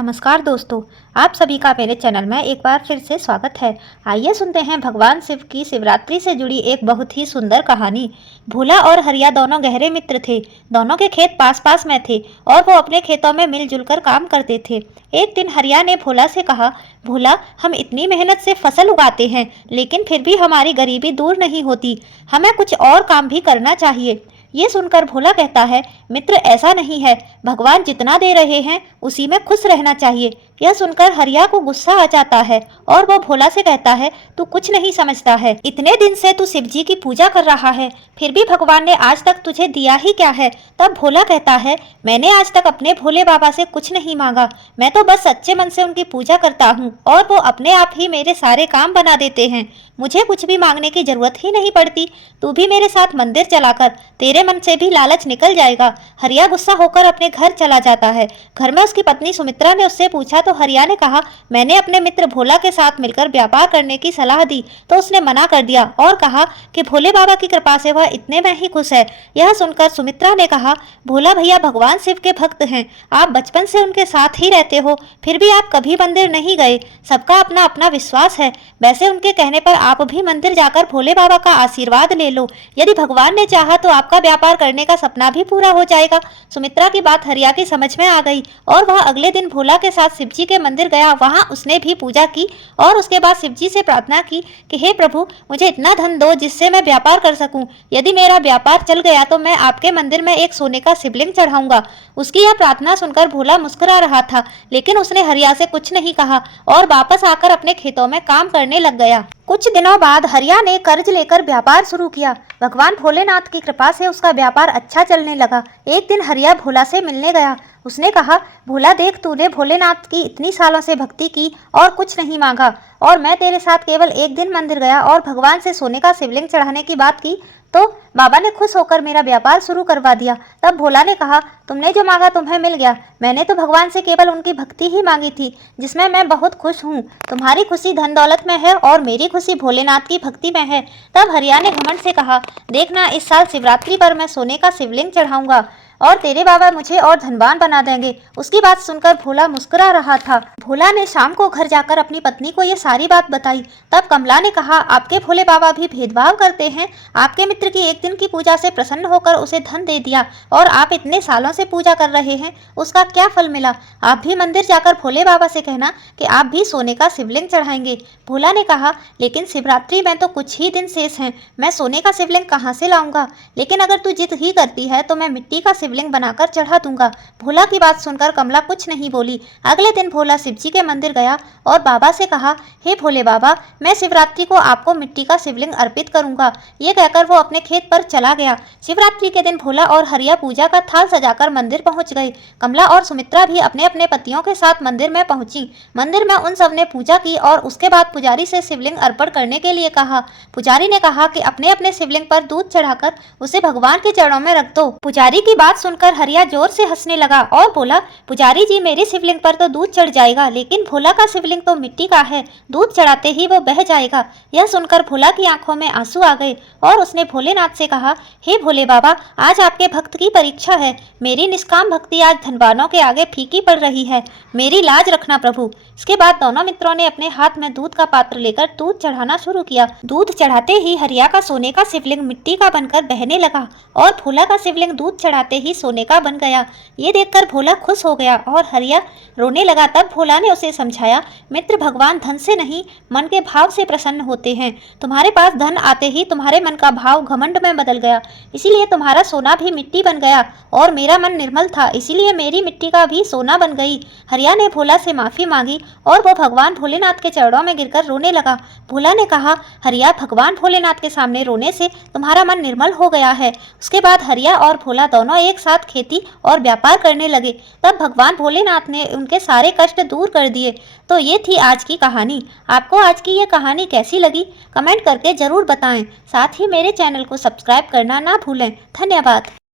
नमस्कार दोस्तों, आप सभी का मेरे चैनल में एक बार फिर से स्वागत है। आइए सुनते हैं भगवान शिव की शिवरात्रि से जुड़ी एक बहुत ही सुंदर कहानी। भोला और हरिया दोनों गहरे मित्र थे। दोनों के खेत पास पास में थे और वो अपने खेतों में मिलजुल कर काम करते थे। एक दिन हरिया ने भोला से कहा, भोला, हम इतनी मेहनत से फसल उगाते हैं लेकिन फिर भी हमारी गरीबी दूर नहीं होती। हमें कुछ और काम भी करना चाहिए। ये सुनकर भोला कहता है, मित्र, ऐसा नहीं है। भगवान जितना दे रहे हैं उसी में खुश रहना चाहिए। यह सुनकर हरिया को गुस्सा आ जाता है और वो भोला से कहता है, तू कुछ नहीं समझता है। इतने दिन से तू शिव जी की पूजा कर रहा है, फिर भी भगवान ने आज तक तुझे दिया ही क्या है। तब भोला कहता है, मैंने आज तक अपने भोले बाबा से कुछ नहीं मांगा। मैं तो बस सच्चे मन से उनकी पूजा करता हूँ और वो अपने आप ही मेरे सारे काम बना देते हैं। मुझे कुछ भी मांगने की जरूरत ही नहीं पड़ती। तू भी मेरे साथ मंदिर चला कर, तेरे मन से भी लालच निकल जाएगा। हरिया गुस्सा होकर अपने घर चला जाता है। घर में उसकी पत्नी सुमित्रा ने उससे पूछा तो हरिया ने कहा, मैंने अपने मित्र भोला के साथ मिलकर व्यापार करने की सलाह दी तो उसने मना कर दिया और कहा कि भोले बाबा की कृपा से वह इतने में ही खुश है। यह सुनकर सुमित्रा ने कहा, भोला भैया भगवान शिव के भक्त हैं, आप बचपन से उनके साथ ही रहते हो, फिर भी आप कभी मंदिर नहीं गए। सबका अपना अपना विश्वास है। वैसे उनके कहने पर आप भी मंदिर जाकर भोले बाबा का आशीर्वाद ले लो। यदि भगवान ने चाहा तो आपका व्यापार करने का सपना भी पूरा हो जाएगा। सुमित्रा की बात हरिया की समझ में आ गई और वह अगले दिन भोला के साथ शिवजी के मंदिर गया। वहां उसने भी पूजा की और उसके बाद शिवजी से प्रार्थना की कि हे प्रभु, मुझे इतना धन दो जिससे मैं व्यापार कर सकूं। यदि मेरा व्यापार चल गया तो मैं आपके मंदिर में एक सोने का शिवलिंग चढ़ाऊंगा। उसकी यह प्रार्थना सुनकर भोला मुस्कुरा रहा था, लेकिन उसने हरिया से कुछ नहीं कहा और वापस आकर अपने खेतों में काम करने लग गया। कुछ दिनों बाद हरिया ने कर्ज लेकर व्यापार शुरू किया। भगवान भोलेनाथ की कृपा से उसका व्यापार अच्छा चलने लगा। एक दिन हरिया भोला से मिलने गया। उसने कहा, भोला देख, तूने भोलेनाथ की इतनी सालों से भक्ति की और कुछ नहीं मांगा, और मैं तेरे साथ केवल एक दिन मंदिर गया और भगवान से सोने का शिवलिंग चढ़ाने की बात की तो बाबा ने खुश होकर मेरा व्यापार शुरू करवा दिया। तब भोला ने कहा, तुमने जो मांगा तुम्हें मिल गया। मैंने तो भगवान से केवल उनकी भक्ति ही मांगी थी, जिसमें मैं बहुत खुश हूँ। तुम्हारी खुशी धन दौलत में है और मेरी खुशी भोलेनाथ की भक्ति में है। तब हरिया ने घमंड से कहा, देखना, इस साल शिवरात्रि पर मैं सोने का शिवलिंग चढ़ाऊंगा और तेरे बाबा मुझे और धनवान बना देंगे। उसकी बात सुनकर भोला मुस्कुरा रहा था। भोला ने शाम को घर जाकर अपनी पत्नी को ये सारी बात बताई। तब कमला ने कहा, आपके भोले बाबा भी भेदभाव करते हैं। आपके मित्र की एक दिन की पूजा से प्रसन्न होकर उसे धन दे दिया और आप इतने सालों से पूजा कर रहे हैं, उसका क्या फल मिला। आप भी मंदिर जाकर भोले बाबा से कहना कि आप भी सोने का शिवलिंग चढ़ाएंगे। भोला ने कहा, लेकिन शिवरात्रि में तो कुछ ही दिन शेष हैं, मैं सोने का शिवलिंग कहाँ से लाऊंगा। लेकिन अगर तू जिद ही करती है तो मैं मिट्टी का शिवलिंग बनाकर चढ़ा दूंगा। भोला की बात सुनकर कमला कुछ नहीं बोली। अगले दिन भोला शिवजी के मंदिर गया और बाबा से कहा, हे भोले बाबा, मैं शिवरात्रि को आपको मिट्टी का शिवलिंग अर्पित करूंगा। ये कहकर वो अपने खेत पर चला गया। शिवरात्रि के दिन भोला और हरिया पूजा का थाल सजाकर मंदिर पहुंच गए। कमला और सुमित्रा भी अपने अपने पतियों के साथ मंदिर में पहुंची। मंदिर में उन सब ने पूजा की और उसके बाद पुजारी से शिवलिंग अर्पण करने के लिए कहा। पुजारी ने कहा कि अपने अपने शिवलिंग पर दूध चढ़ाकर उसे भगवान के चरणों में रख दो। पुजारी की बात सुनकर हरिया जोर से हंसने लगा और बोला, पुजारी जी, मेरी शिवलिंग पर तो दूध चढ़ जाएगा, लेकिन भोला का शिवलिंग तो मिट्टी का है, दूध चढ़ाते ही वो बह जाएगा। यह सुनकर भोला की आंखों में आंसू आ गए और उसने भोलेनाथ से कहा, हे भोले बाबा, आज आपके भक्त की परीक्षा है। मेरी निष्काम भक्ति आज धनवानों के आगे फीकी पड़ रही है। मेरी लाज रखना प्रभु। इसके बाद दोनों मित्रों ने अपने हाथ में दूध का पात्र लेकर दूध चढ़ाना शुरू किया। दूध चढ़ाते ही हरिया का सोने का शिवलिंग मिट्टी का बनकर बहने लगा और भोला का शिवलिंग दूध चढ़ाते ही सोने का बन गया। ये देखकर भोला खुश हो गया और हरिया रोने लगा। तब भोला ने उसे समझाया, मित्र, भगवान धन से नहीं, मन के भाव से प्रसन्न होते हैं। तुम्हारे पास धन आते ही तुम्हारे मन का भाव घमंड में बदल गया, इसीलिए तुम्हारा सोना भी मिट्टी बन गया, और मेरा मन निर्मल था, इसीलिए मेरी मिट्टी का भी सोना बन गई। हरिया ने भोला से माफी मांगी और वो भगवान भोलेनाथ के चरणों में गिरकर रोने लगा। भोला ने कहा, हरिया, भगवान भोलेनाथ के सामने रोने से तुम्हारा मन निर्मल हो गया है। उसके बाद हरिया और भोला दोनों एक साथ खेती और व्यापार करने लगे। तब भगवान भोलेनाथ ने उनके सारे कष्ट दूर कर दिए। तो ये थी आज की कहानी। आपको आज की ये कहानी कैसी लगी, कमेंट करके जरूर बताएं। साथ ही मेरे चैनल को सब्सक्राइब करना ना भूलें। धन्यवाद।